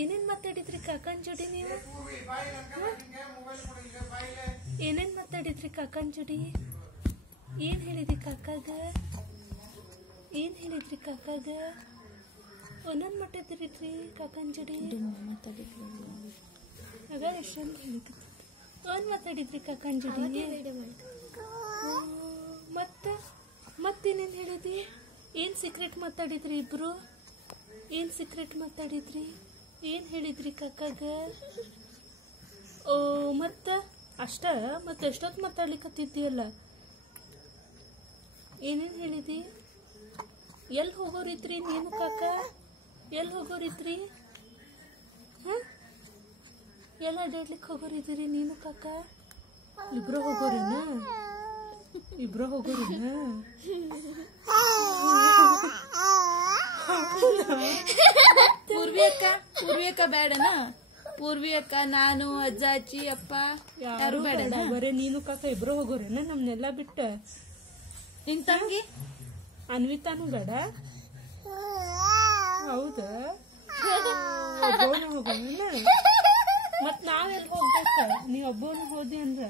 ಏನೇನ್ ಮಾತಾಡಿದ್ರಿ ಕಾಕನ್ ಜೋಡಿ ನೀವು? ಏನೇನ್ ಮಾತಾಡಿದ್ರಿ ಕಾಕನ್ ಜೋಡಿ? ಏನ್ ಹೇಳಿದ್ರಿ ಕಾಕಾಗ? ಏನ್ ಹೇಳಿದ್ರಿ ಕಾಕಾಗ? ಒಂದೊಂದ್ ಮಾತಾಡಿದ್ರಿ ಕಾಕನ್ ಜೋಡಿ? ಆಗ ಎಷ್ಟೊಂದು ಹೇಳಿದ್ರಿ? ಒಂದ್ ಮಾತಾಡಿದ್ರಿ ಕಾಕನ್ ಜೋಡಿ? ಮತ್ತೇನೇನ್ ಹೇಳಿದ್ರಿ? ಏನ್ ಸೀಕ್ರೆಟ್ ಮಾತಾಡಿದ್ರಿ ಇಬ್ರು? ಏನ್ ಸೀಕ್ರೆಟ್ ಮಾತಾಡಿದ್ರಿ? ಏನ್ ಹೇಳಿದ್ರಿ ಕಾಕಾಗ? ಓ ಮತ್ತ ಅಷ್ಟ ಮತ್ತೆ ಎಷ್ಟೊತ್ತು ಮಾತಾಡ್ಲಿಕ್ಕತ್ತಿದ್ದಿಯಲ್ಲ? ಏನೇನ್ ಹೇಳಿದಿ? ಎಲ್ಲಿ ಹೋಗೋರಿದ್ರಿ ನೀನು ಕಾಕ? ಎಲ್ಲಿ ಹೋಗೋರಿದ್ರಿ? ಎಲ್ಲ ಅಡ್ಡಾಡ್ಲಿಕ್ಕೆ ಹೋಗೋರಿದ್ರಿ ನೀನು ಕಾಕ? ಇಬ್ರು ಹೋಗೋರೇನ? ಇಬ್ರು ಹೋಗೋರೇನ? ಪೂರ್ವಿ ಅಕ್ಕ ಬೇಡನಾ? ಪೂರ್ವಿ ಅಕ್ಕ, ನಾನು, ಅಜ್ಜ, ಅಜ್ಜಿ, ಅಪ್ಪ ಯಾರು ಬೇಡ? ಬರೇ ನೀನು ಕಾಕ ಇಬ್ರು ಹೋಗೋರೇನ ನಮ್ನೆಲ್ಲ ಬಿಟ್ಟ? ನಿನ್ ತಂಗಿ ಅನ್ವಿತಾನು ಬೇಡ? ಹೌದಾ? ಹೋಗೋಣ. ಮತ್ ನಾವೆಲ್ಲ ಹೋಗ್ಬೇಕ? ನೀವ್ ಒಬ್ಬನು ಹೋದಿ ಅಂದ್ರ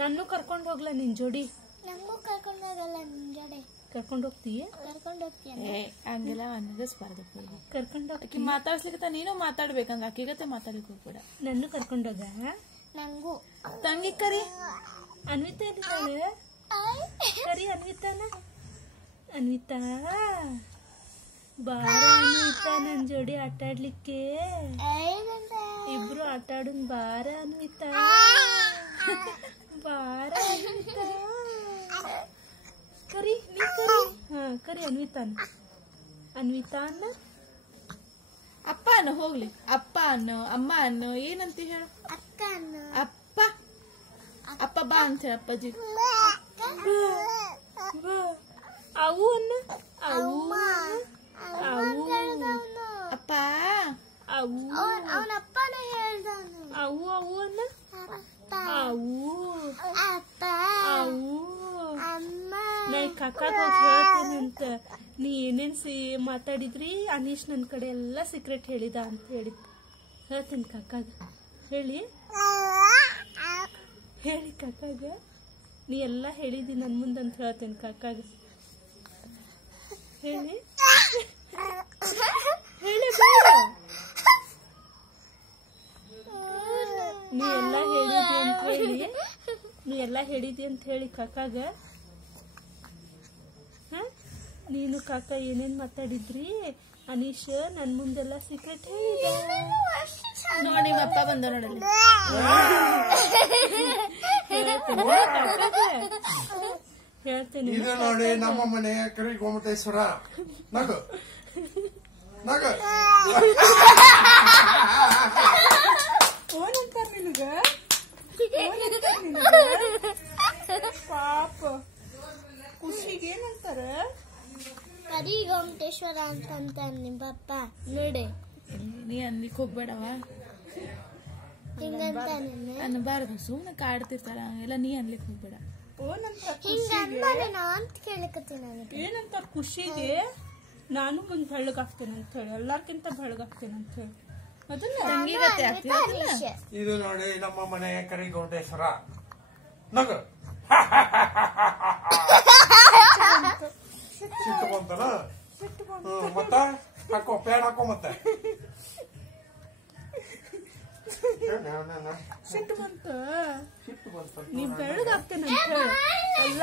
ನನ್ನೂ ಕರ್ಕೊಂಡ್ ಹೋಗ್ಲಾ ನಿನ್ ಜೋಡಿ? ಕರ್ಕೊಂಡ್ ಹೋಗಲ್ಲ ನಿನ್ ಜೋಡಿ. ಕರ್ಕೊಂಡ್ ಹೋಗ್ತೀಯ? ಹಂಗೆಲ್ಲ ಅನ್ನಿಸ್ಬಾರ್ದು. ಕರ್ಕೊಂಡ್ ಹೋಗಿ ಮಾತಾಡ್ಸ್ಲಿಕ್ಕ ನೀನು ಮಾತಾಡ್ಬೇಕಂಗ ಅಕ್ಕಿಗತ್ತೆ ಮಾತಾಡ್ಲಿಕ್ಕೆ ಹೋಗ್ಬೇಡ. ನನ್ನೂ ಕರ್ಕೊಂಡೋಗ. ನಂಗೂ ತಂಗಿ ಕರಿ. ಅನ್ವಿತಾ ಏನಿದ್ದಾಳೆ? ಕರಿ ಅನ್ವಿತಾನ. ಅನ್ವಿತಾ ಬಾರ ಅನ್ವಿತಾ ನನ್ ಜೋಡಿ ಆಟಾಡ್ಲಿಕ್ಕೆ. ಇಬ್ರು ಆಟಾಡೋನ್ ಬಾರ ಅನ್ವಿತಾ. ಬಾರ ಅನ್ವಿತಾ. ಕರಿ ನೀ ಕರಿ. ಕರಿ ಅನ್ವಿತಾನ. ಅನ್ವಿತಾನ ಅಪ್ಪ ಅನ್ನು ಹೋಗ್ಲಿ. ಅಪ್ಪ ಅನ್ನು, ಅಮ್ಮ ಅನ್ನು, ಏನಂತ ಹೇಳು? ಅಕ್ಕ ಅನ್ನು. ಅಪ್ಪ ಅಪ್ಪ ಬಾ ಅಂತ ಹೇಳ ಅಪ್ಪಾಜಿ. ಅವು ಅನ್ನ. ಅವು ಅವು ಅಪ್ಪ ಅವು ಅವನ ಅಪ್ಪನೇ ಹೇಳ್ದವನು. ಅವು ಅವು ಅನ್ನ. ಅವು ಅಪ್ಪ ಅವು ಅಮ್ಮ. ನಾ ಕಾಕಾಗ ಹೇಳ್ತೇನಂತ. ನೀ ಏನೇನ್ ಮಾತಾಡಿದ್ರಿ ಅನೀಶ್ ನನ್ ಕಡೆ ಎಲ್ಲ ಸೀಕ್ರೆಟ್ ಹೇಳಿದ ಅಂತ ಹೇಳಿ ಹೇಳ್ತೀನಿ ಕಾಕಾಗ. ಹೇಳಿ ಹೇಳಿ ಕಾಕಾಗ. ನೀ ಎಲ್ಲ ಹೇಳಿದಿ ನನ್ ಮುಂದಂತ ಹೇಳ್ತೇನೆ ಕಾಕಾಗ. ಹೇಳಿ ಹೇಳಿ ಬೇಡ. ನೀ ಎಲ್ಲ ಹೇಳಿದಿ ಅಂತ ಹೇಳಿ. ನೀ ಎಲ್ಲ ಹೇಳಿದಿ ಅಂತ ಹೇಳಿ ಕಾಕಾಗ. ನೀನು ಕಾಕ ಏನೇನ್ ಮಾತಾಡಿದ್ರಿ? ಅನೀಶ್ ನನ್ ಮುಂದೆಲ್ಲ ಸೀಕ್ರೆಟ್ ಹೇಳಿದ. ನೋಡಿ ಅಪ್ಪ ಬಂದ ನೋಡಲಿ. ಹೇಳ್ತೇನೆ. ಇದು ನೋಡಿ ನಮ್ಮ ಮನೆ ಕರಿ ಗೋಮಟೇಶ್ವರ. ನಗು ನಗು. ಫೋನ್ ಅಂತಾರ ನಿನಗ? ಪಾಪ ಖುಷಿಗೆ ಏನಂತಾರ? ಕರಿ ಗೋಮಟೇಶ್ವರ ಅಂತ ನಿಮ್ ಪಪ್ಪ ನೋಡಿ. ನೀ ಅನ್ಲಿಕ್ಕೆ ಹೋಗ್ಬೇಡವ. ಹಿಂಗಂತ ಅನ್ಬಾರ್ದು. ಸುಮ್ನೆ ಕಾಡ್ತಿರ್ತಾರ ಹಂಗೆಲ್ಲ. ನೀ ಅನ್ಲಿಕ್ಕೆ ಹೋಗ್ಬೇಡ. ಅಂತ ಕೇಳಕತ್ತೀನಿ. ಏನಂತ ಖುಷಿಗೆ ನಾನು ಮುಂದ್ ಬೆಳ್ಳಗಾಗ್ತೇನೆ ಅಂತ ಹೇಳಿ, ಎಲ್ಲಾರ್ಕಿಂತ ಬೆಳ್ಳಗಾಗ್ತೇನೆ ಅಂತ ಹೇಳಿ. ಅದನ್ನ ಇದು ನೋಡಿ ನಮ್ಮ ಮನೆ ಕರಿ ಗೋಮಟೇಶ್ವರ. ನಗು. ಸಿಟ್ಟು ಬಂತನ? ಮತ್ತ ಹಾಕೋ ಪ್ಯಾಡ್ ಹಾಕೋ ಮತ್ತೆ. ಸಿಟ್ಟು ಬಂತ. ಸಿಟ್ಟು ಬಂತ. ನೀ ಬೆಳ್ಳಗಾಗ್ತೇನೆ ಅಂತ ಹೇಳಿ ಎಲ್ಲ